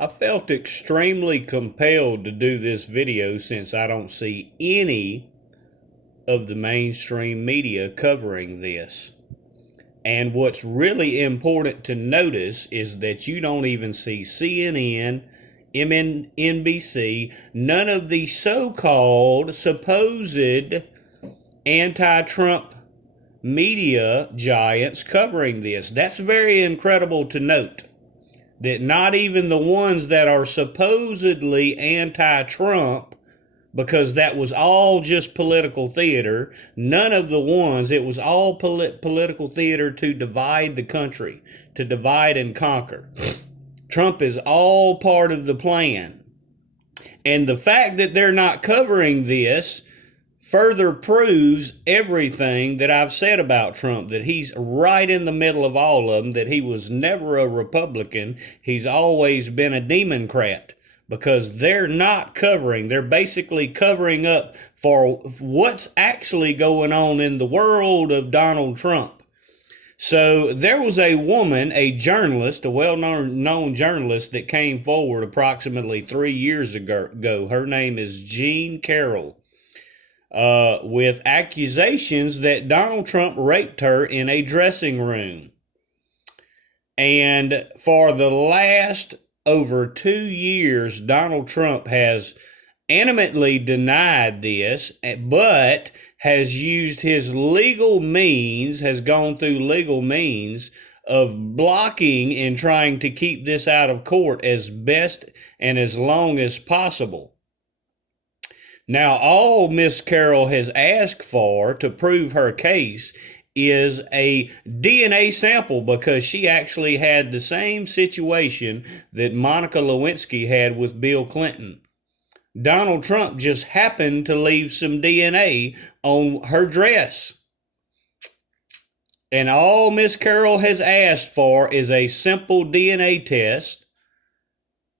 I felt extremely compelled to do this video since I don't see any of the mainstream media covering this. And what's really important to notice is that you don't even see CNN, MSNBC, none of the so-called supposed anti-Trump media giants covering this. That's very incredible to note. That not even the ones that are supposedly anti-Trump, because that was all just political theater, none of the ones, it was all political theater to divide the country, to divide and conquer. Trump is all part of the plan. And the fact that they're not covering this further proves everything that I've said about Trump, that he's right in the middle of all of them, that he was never a Republican. He's always been a Democrat, because they're not covering. They're basically covering up for what's actually going on in the world of Donald Trump. So there was a woman, a journalist, a well-known journalist that came forward approximately 3 years ago. Her name is Jean Carroll. With accusations that Donald Trump raped her in a dressing room. And for the last over 2 years, Donald Trump has animately denied this, but has used his legal means, has gone through legal means of blocking and trying to keep this out of court as best and as long as possible. Now, all Miss Carroll has asked for to prove her case is a DNA sample, because she actually had the same situation that Monica Lewinsky had with Bill Clinton. Donald Trump just happened to leave some DNA on her dress. And all Miss Carroll has asked for is a simple DNA test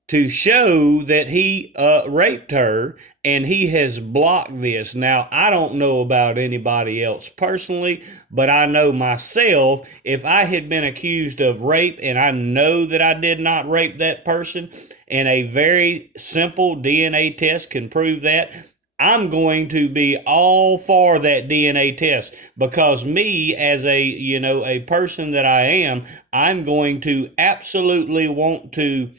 to show that he raped her, and he has blocked this. Now, I don't know about anybody else personally, but I know myself, if I had been accused of rape and I know that I did not rape that person, and a very simple DNA test can prove that, I'm going to be all for that DNA test, because me as a person that I am, I'm going to absolutely want to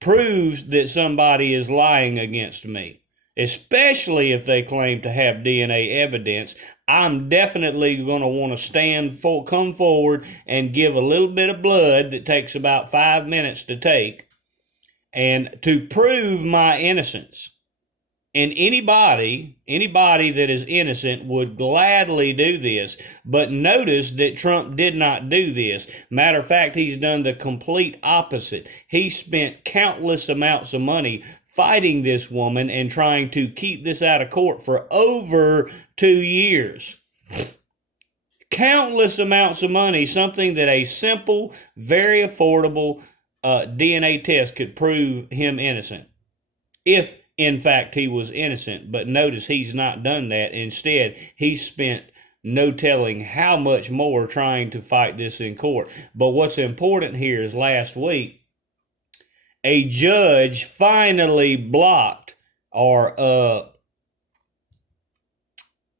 proves that somebody is lying against me, especially if they claim to have DNA evidence. I'm definitely going to want to come forward and give a little bit of blood that takes about 5 minutes to take, and to prove my innocence. And anybody that is innocent would gladly do this. But notice that Trump did not do this. Matter of fact, he's done the complete opposite. He spent countless amounts of money fighting this woman and trying to keep this out of court for over 2 years. Countless amounts of money, something that a simple, very affordable DNA test could prove him innocent, if in fact he was innocent. But notice he's not done that. Instead, he spent no telling how much more trying to fight this in court. But what's important here is last week, a judge finally blocked, or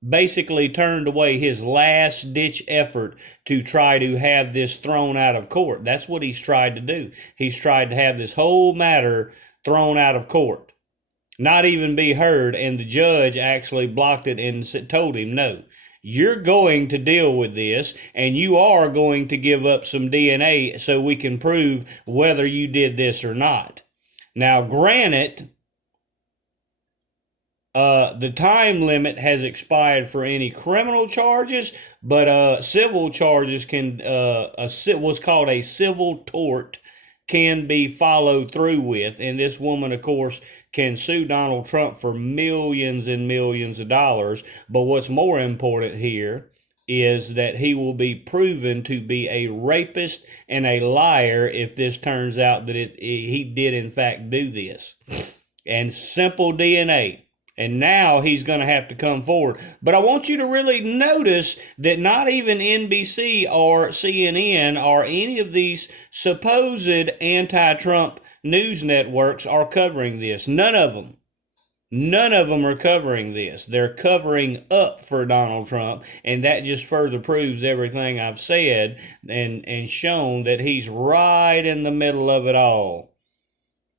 basically turned away his last-ditch effort to try to have this thrown out of court. That's what he's tried to do. He's tried to have this whole matter thrown out of court, not even be heard, and the judge actually blocked it and told him, no, you're going to deal with this, and you are going to give up some DNA so we can prove whether you did this or not. Now, granted, the time limit has expired for any criminal charges, but civil charges can, what's called a civil tort, can be followed through with. And this woman, of course, can sue Donald Trump for millions and millions of dollars. But what's more important here is that he will be proven to be a rapist and a liar if this turns out that he did in fact do this. And simple DNA. And now he's going to have to come forward. But I want you to really notice that not even NBC or CNN or any of these supposed anti-Trump news networks are covering this. None of them. None of them are covering this. They're covering up for Donald Trump, and that just further proves everything I've said and shown that he's right in the middle of it all.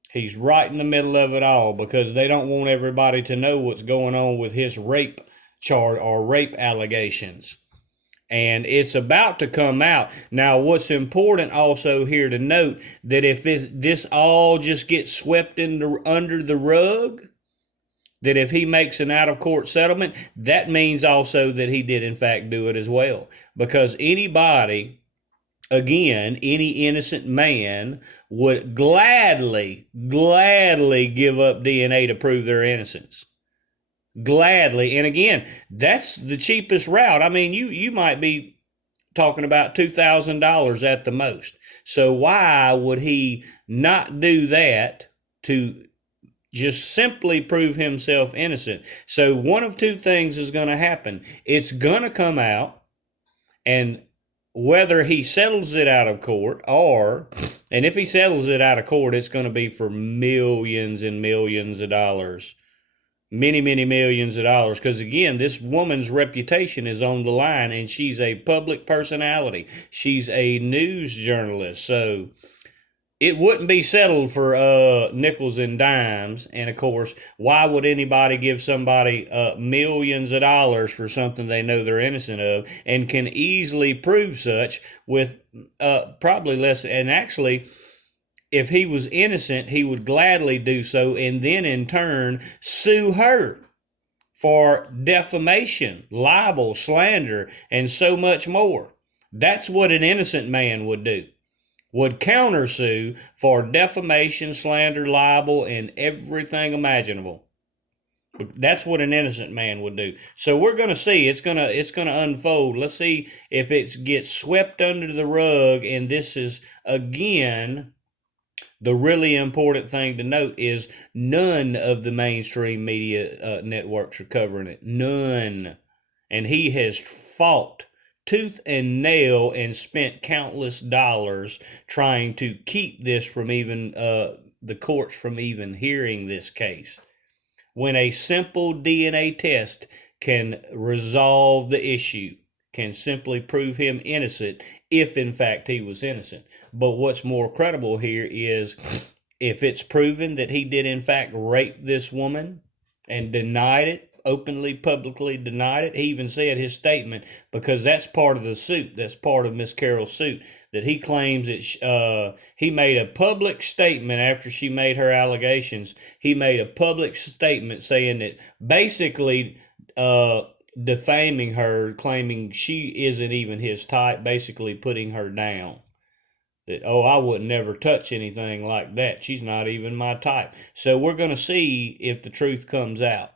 He's right in the middle of it all because they don't want everybody to know what's going on with his rape charge or rape allegations. And it's about to come out. Now, what's important also here to note that if this all just gets swept under the rug, that if he makes an out-of-court settlement, that means also that he did in fact do it as well. Because anybody, again, any innocent man would gladly give up DNA to prove their innocence. Gladly. And again, that's the cheapest route. I mean, you might be talking about $2,000 at the most. So why would he not do that to just simply prove himself innocent? So one of two things is going to happen. It's going to come out, and whether he settles it out of court and if he settles it out of court, it's going to be for millions and millions of dollars. Many, many millions of dollars. Because again, this woman's reputation is on the line, and she's a public personality. She's a news journalist. So it wouldn't be settled for nickels and dimes. And of course, why would anybody give somebody millions of dollars for something they know they're innocent of and can easily prove such with probably less? And actually, if he was innocent, he would gladly do so and then in turn sue her for defamation, libel, slander, and so much more. That's what an innocent man would do. Would countersue for defamation, slander, libel, and everything imaginable. That's what an innocent man would do. So we're going to see. It's going to unfold. Let's see if it gets swept under the rug. And this is, again, the really important thing to note is none of the mainstream media networks are covering it. None. And he has fought tooth and nail and spent countless dollars trying to keep this from even the courts from even hearing this case. When a simple DNA test can resolve the issue, can simply prove him innocent if in fact he was innocent. But what's more credible here is if it's proven that he did in fact rape this woman and denied it, openly, publicly denied it. He even said his statement, because that's part of the suit. That's part of Miss Carroll's suit, that he claims that he made a public statement after she made her allegations. He made a public statement saying that basically defaming her, claiming she isn't even his type, basically putting her down. That, oh, I would never touch anything like that. She's not even my type. So we're going to see if the truth comes out.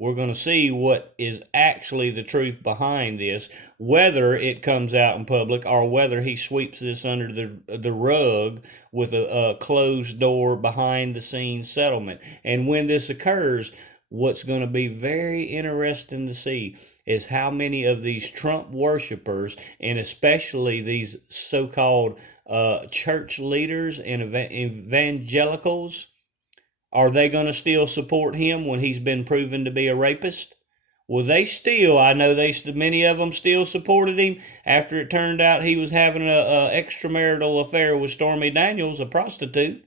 We're going to see what is actually the truth behind this, whether it comes out in public or whether he sweeps this under the rug with a closed door behind the scenes settlement. And when this occurs, what's going to be very interesting to see is how many of these Trump worshipers, and especially these so-called church leaders and evangelicals, are they going to still support him when he's been proven to be a rapist? Well, I know many of them still supported him after it turned out he was having an extramarital affair with Stormy Daniels, a prostitute.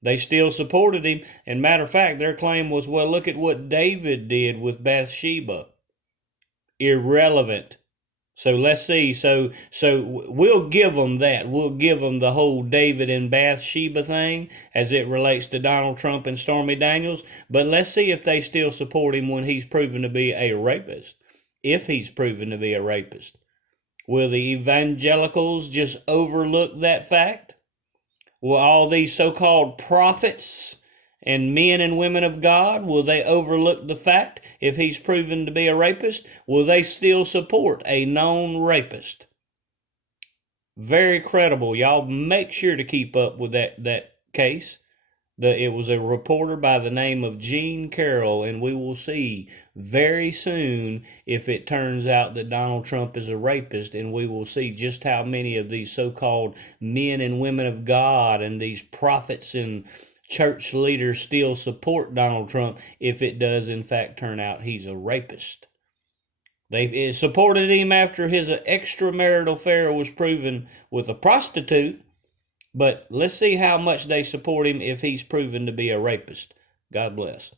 They still supported him. And matter of fact, their claim was, well, look at what David did with Bathsheba. Irrelevant. So let's see. So we'll give them that. We'll give them the whole David and Bathsheba thing as it relates to Donald Trump and Stormy Daniels. But let's see if they still support him when he's proven to be a rapist. If he's proven to be a rapist. Will the evangelicals just overlook that fact? Will all these so-called prophets and men and women of God, will they overlook the fact if he's proven to be a rapist? Will they still support a known rapist? Very credible. Y'all make sure to keep up with that case. It was a reporter by the name of Gene Carroll, and we will see very soon if it turns out that Donald Trump is a rapist, and we will see just how many of these so-called men and women of God and these prophets and church leaders still support Donald Trump if it does in fact turn out he's a rapist. They supported him after his extramarital affair was proven with a prostitute, but let's see how much they support him if he's proven to be a rapist. God bless.